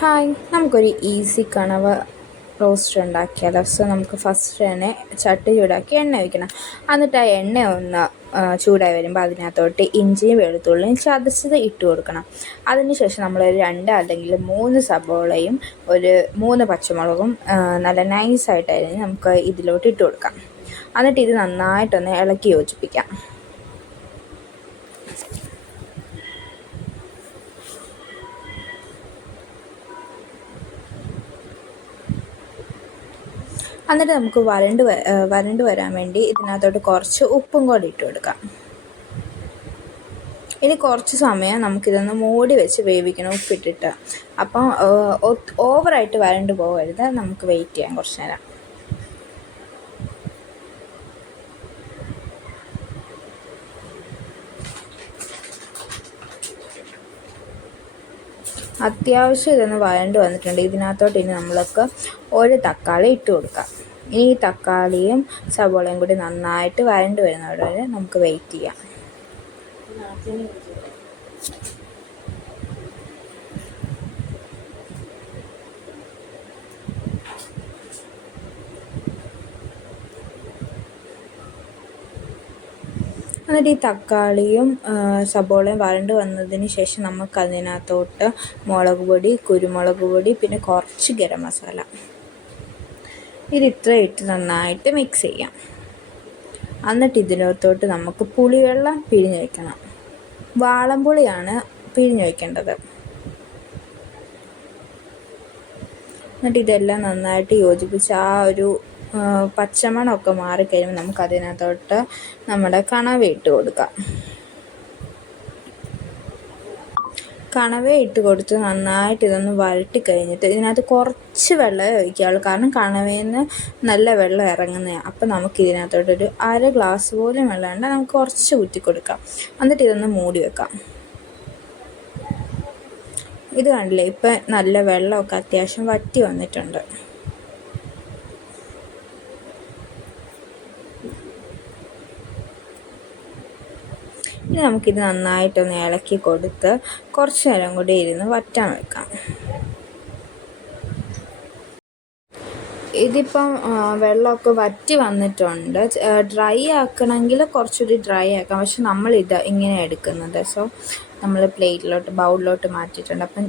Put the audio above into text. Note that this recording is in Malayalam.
ഹായ്, നമുക്കൊരു ഈസി കണവ റോസ്റ്റ് ഉണ്ടാക്കിയാലോ. സോ നമുക്ക് ഫസ്റ്റ് തന്നെ ചട്ടി ചൂടാക്കി എണ്ണ ഒഴിക്കണം. എന്നിട്ട് ആ എണ്ണ ഒന്ന് ചൂടായി വരുമ്പോൾ അതിനകത്തോട്ട് ഇഞ്ചിയും വെളുത്തുള്ളിയും ചതച്ചത് ഇട്ട് കൊടുക്കണം. അതിനുശേഷം നമ്മളൊരു 2 അല്ലെങ്കിൽ 3 സബോളയും ഒരു 3 പച്ചമുളകും നല്ല നൈസായിട്ടായിരുന്നു നമുക്ക് ഇതിലോട്ട് ഇട്ട് കൊടുക്കാം. എന്നിട്ട് ഇത് നന്നായിട്ടൊന്ന് ഇളക്കി യോജിപ്പിക്കാം. എന്നിട്ട് നമുക്ക് വരണ്ട് വരാൻ വേണ്ടി ഇതിനകത്തോട്ട് കുറച്ച് ഉപ്പും കൂടി ഇട്ട് കൊടുക്കാം. ഇനി കുറച്ച് സമയം നമുക്കിതൊന്ന് മൂടി വെച്ച് വേവിക്കണം ഉപ്പിട്ടിട്ട്. അപ്പം ഓവറായിട്ട് വരണ്ട് പോകരുത്, നമുക്ക് വെയിറ്റ് ചെയ്യാം കുറച്ച് നേരം. അത്യാവശ്യം ഇതൊന്ന് വഴണ്ട് വന്നിട്ടുണ്ട്. ഇതിനകത്തോട്ട് ഇനി നമ്മൾക്ക് ഒരു തക്കാളി ഇട്ട് കൊടുക്കാം. ഈ തക്കാളിയും സവോളയും കൂടി നന്നായിട്ട് വഴണ്ട് വരുന്നതോടെ വരെ നമുക്ക് വെയിറ്റ് ചെയ്യാം. എന്നിട്ട് ഈ തക്കാളിയും സബോളയും വഴണ്ട് വന്നതിന് ശേഷം നമുക്ക് അതിനകത്തോട്ട് മുളക് പൊടി, കുരുമുളക് പൊടി, പിന്നെ കുറച്ച് ഗരം മസാല ഇത്ര ഇട്ട് നന്നായിട്ട് മിക്സ് ചെയ്യാം. എന്നിട്ട് ഇതിനകത്തോട്ട് നമുക്ക് പുളിവെള്ളം പിഴിഞ്ഞ് വയ്ക്കണം. വാളംപുളിയാണ് പിഴിഞ്ഞ് വയ്ക്കേണ്ടത്. എന്നിട്ട് ഇതെല്ലാം നന്നായിട്ട് യോജിപ്പിച്ച് ആ ഒരു പച്ചമണമൊക്കെ മാറിക്കഴിയുമ്പോൾ നമുക്കതിനകത്തോട്ട് നമ്മുടെ കണവ ഇട്ട് കൊടുക്കാം. കണവ ഇട്ട് കൊടുത്ത് നന്നായിട്ട് ഇതൊന്ന് വഴറ്റി കഴിഞ്ഞിട്ട് ഇതിനകത്ത് കുറച്ച് വെള്ളമേ ഒഴിക്കാവുള്ളൂ. കാരണം കണവയിൽ നിന്ന് നല്ല വെള്ളം ഇറങ്ങുന്നതാണ്. അപ്പം നമുക്ക് ഇതിനകത്തോട്ടൊരു 1/2 ഗ്ലാസ് പോലും വെള്ളം വേണ്ട, നമുക്ക് കുറച്ച് ഊറ്റി കൊടുക്കാം. എന്നിട്ട് ഇതൊന്ന് മൂടി വെക്കാം. ഇത് കണ്ടില്ലേ, ഇപ്പം നല്ല വെള്ളമൊക്കെ അത്യാവശ്യം വറ്റി വന്നിട്ടുണ്ട്. ഇനി നമുക്കിത് നന്നായിട്ടൊന്ന് ഇളക്കി കൊടുത്ത് കുറച്ച് നേരം കൂടി ഇരുന്ന് വറ്റാൻ വെക്കാം. ഇതിപ്പം വെള്ളമൊക്കെ വറ്റി വന്നിട്ടുണ്ട്. ഡ്രൈ ആക്കണമെങ്കിൽ കുറച്ചുകൂടി ഡ്രൈ ആക്കാം. പക്ഷെ നമ്മളിത് ഇങ്ങനെ എടുക്കുന്നത്. സോ നമ്മൾ ബൗളിലോട്ട് മാറ്റിയിട്ടുണ്ട്. അപ്പം